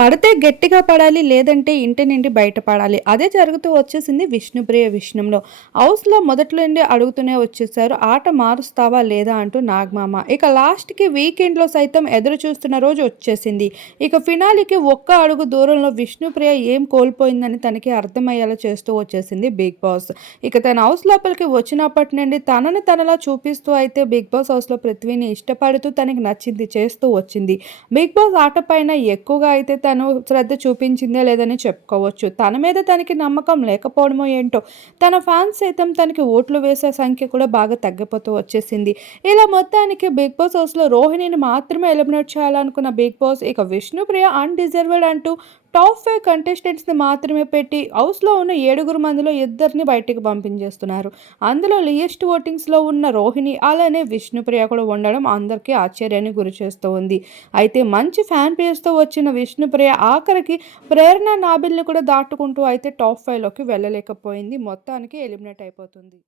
పడితే గట్టిగా పడాలి లేదంటే ఇంటి నుండి బయటపడాలి అదే జరుగుతూ వచ్చేసింది విష్ణుప్రియ విష్ణుంలో. హౌస్లో మొదట్లో నుండి అడుగుతూనే వచ్చేసారు ఆట మారుస్తావా లేదా? అంటూ నాగమామ. ఇక లాస్ట్కి వీకెండ్లో సైతం ఎదురు చూస్తున్న రోజు వచ్చేసింది. ఇక ఫినాలికి ఒక్క అడుగు దూరంలో విష్ణుప్రియ ఏం కోల్పోయిందని తనకి అర్థమయ్యేలా చేస్తూ వచ్చేసింది బిగ్ బాస్. ఇక తన హౌస్ లోపలికి వచ్చినప్పటి నుండి తనను తనలా చూపిస్తూ అయితే బిగ్ బాస్ హౌస్లో పృథ్వీని ఇష్టపడుతూ తనకి నచ్చింది చేస్తూ వచ్చింది. బిగ్ బాస్ ఆట పైన ఎక్కువగా అయితే తను శ్రద్ధ చూపించిందే లేదని చెప్పుకోవచ్చు. తన మీద తనకి నమ్మకం లేకపోవడమో ఏంటో తన ఫ్యాన్స్ సైతం తనకి ఓట్లు వేసే సంఖ్య కూడా బాగా తగ్గిపోతూ వచ్చేసింది. ఇలా మొత్తానికి బిగ్ బాస్ హౌస్లో రోహిణిని మాత్రమే ఎలిమినేట్ చేయాలనుకున్న బిగ్ బాస్ ఇక విష్ణుప్రియ అన్డిజర్వ్డ్ అంటూ టాప్ ఫైవ్ కంటెస్టెంట్స్ని మాత్రమే పెట్టి హౌస్లో ఉన్న ఏడుగురు మందిలో ఇద్దరిని బయటికి పంపించేస్తున్నారు. అందులో లియెస్ట్ ఓటింగ్స్లో ఉన్న రోహిణి అలానే విష్ణుప్రియ కూడా ఉండడం అందరికీ ఆశ్చర్యాన్ని గురి చేస్తూ ఉంది. అయితే మంచి ఫ్యాన్ పేజ్తో వచ్చిన విష్ణుప్రియ ఆఖరికి ప్రేరణ నాబిల్ని కూడా దాటుకుంటూ అయితే టాప్ ఫైవ్లోకి వెళ్ళలేకపోయింది. మొత్తానికి ఎలిమినేట్ అయిపోతుంది.